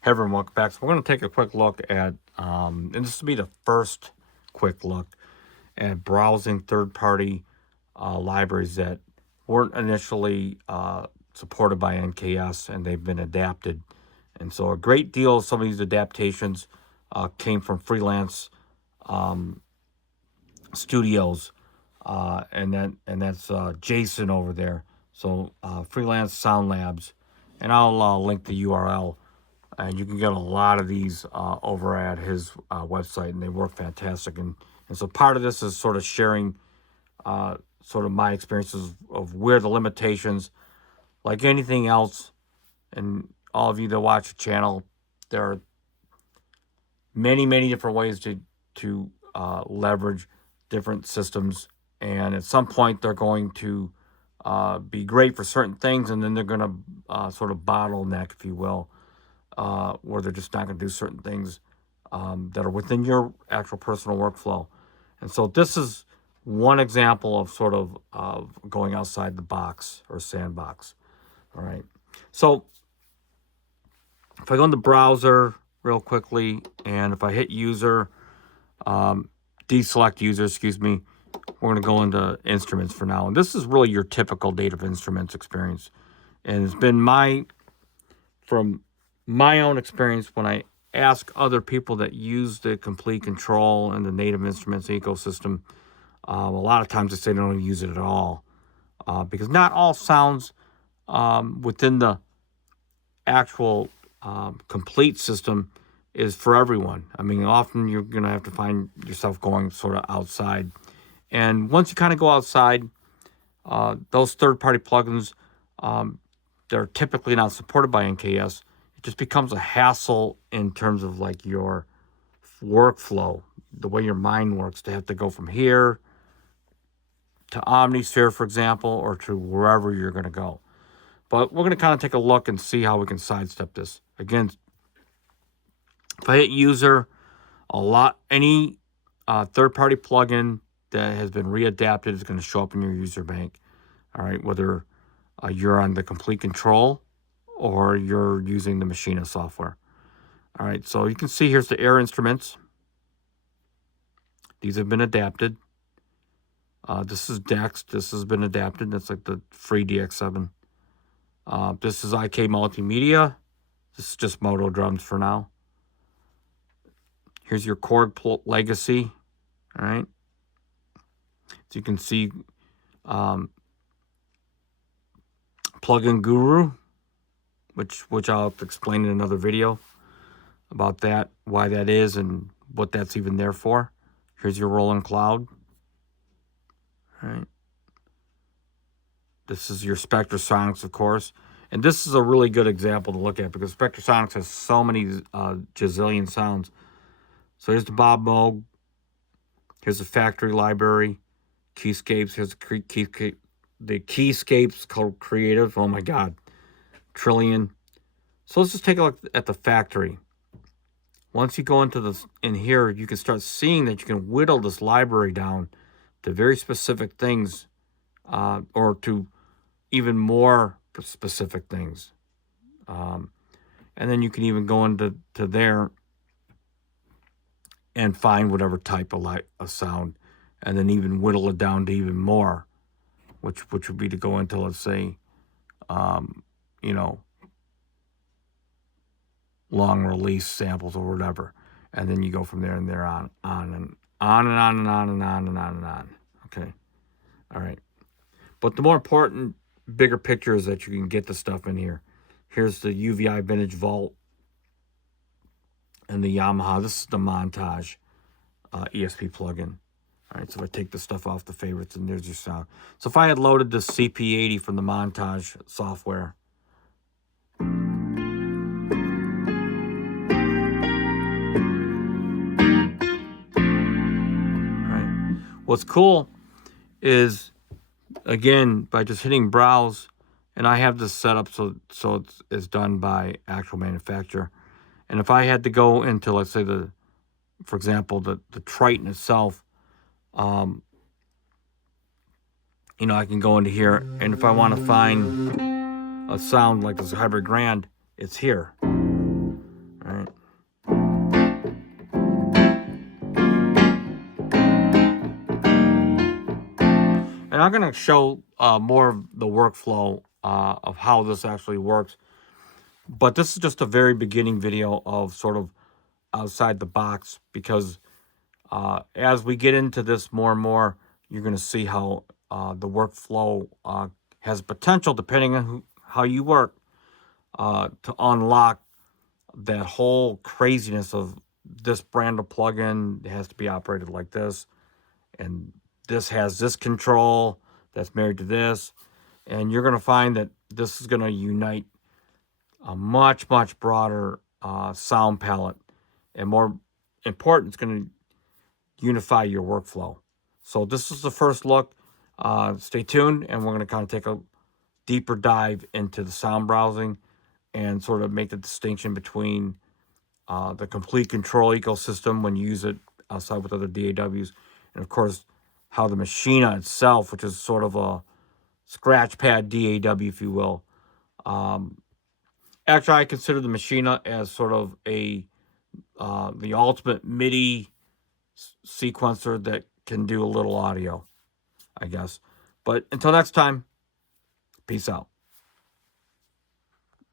Hey everyone, welcome back. So we're going to take a quick look at, and this will be the first quick look at browsing third-party libraries that weren't initially supported by NKS, and they've been adapted. And so a great deal of some of these adaptations came from freelance studios, and that's Jason over there. So freelance sound labs, and I'll link the URL. And you can get a lot of these over at his website, and they work fantastic. And so part of this is sort of sharing sort of my experiences of where the limitations, like anything else, and all of you that watch the channel, there are many different ways to leverage different systems, and at some point they're going to be great for certain things, and then they're going to sort of bottleneck, if you will, where they're just not going to do certain things that are within your actual personal workflow. And so this is one example of sort of going outside the box or sandbox. All right. So if I go in the browser real quickly, and if I hit user, deselect user, excuse me, we're going to go into instruments for now. And this is really your typical native instruments experience. And it's been from my own experience, when I ask other people that use the complete control and the native instruments ecosystem, a lot of times they say they don't use it at all, because not all sounds within the actual complete system is for everyone. I mean, often you're going to have to find yourself going sort of outside. And once you kind of go outside, those third-party plugins, they're typically not supported by NKS. It just becomes a hassle in terms of like your workflow, the way your mind works, to have to go from here to Omnisphere, for example, or to wherever you're going to go. But we're going to kind of take a look and see how we can sidestep this. Again, if I hit user, any third-party plugin that has been readapted is going to show up in your user bank. All right, whether you're on the complete control or you're using the Machina software. All right, so you can see here's the air instruments. These have been adapted. This is DEX. This has been adapted. That's like the free DX7. This is IK Multimedia. This is just Moto drums for now. Here's your Korg Legacy. All right. So you can see Plugin Guru, which I'll explain in another video about that, why that is, and what that's even there for. Here's your Roland Cloud. All right. This is your Spectrasonics, of course. And this is a really good example to look at because Spectrasonics has so many gazillion sounds. So here's the Bob Moog. Here's the factory library. Keyscapes. Here's the Keyscapes called Creative. Oh my God. Trillion. So let's just take a look at the factory. Once you go in here, you can start seeing that you can whittle this library down to very specific things, or to even more specific things. And then you can even go into there and find whatever type of sound, and then even whittle it down to even more, which would be to go into, let's say, long release samples or whatever. And then you go from there and there on and on and on and on and on and on and on. Okay. All right. But the more important, bigger picture is that you can get the stuff in here. Here's the UVI Vintage Vault and the Yamaha. This is the Montage ESP plugin. All right, so if I take the stuff off the favorites, and there's your sound. So if I had loaded the CP80 from the Montage software, what's cool is, again, by just hitting browse, and I have this set up so it's done by actual manufacturer. And if I had to go into, let's say, for example, the Triton itself, I can go into here, and if I want to find a sound like this Hybrid Grand, it's here. I'm going to show more of the workflow of how this actually works. But this is just a very beginning video of sort of outside the box, because as we get into this more and more, you're going to see how the workflow has potential, depending on how you work, to unlock that whole craziness of this brand of plugin has to be operated like this, and this has this control that's married to this. And you're going to find that this is going to unite a much, much broader sound palette. And more important, it's going to unify your workflow. So this is the first look. Stay tuned, and we're going to kind of take a deeper dive into the sound browsing and sort of make the distinction between the complete control ecosystem when you use it outside with other DAWs, and of course how the Machina itself, which is sort of a scratch pad DAW, if you will. Actually, I consider the Machina as sort of the ultimate MIDI sequencer that can do a little audio, I guess. But until next time, peace out.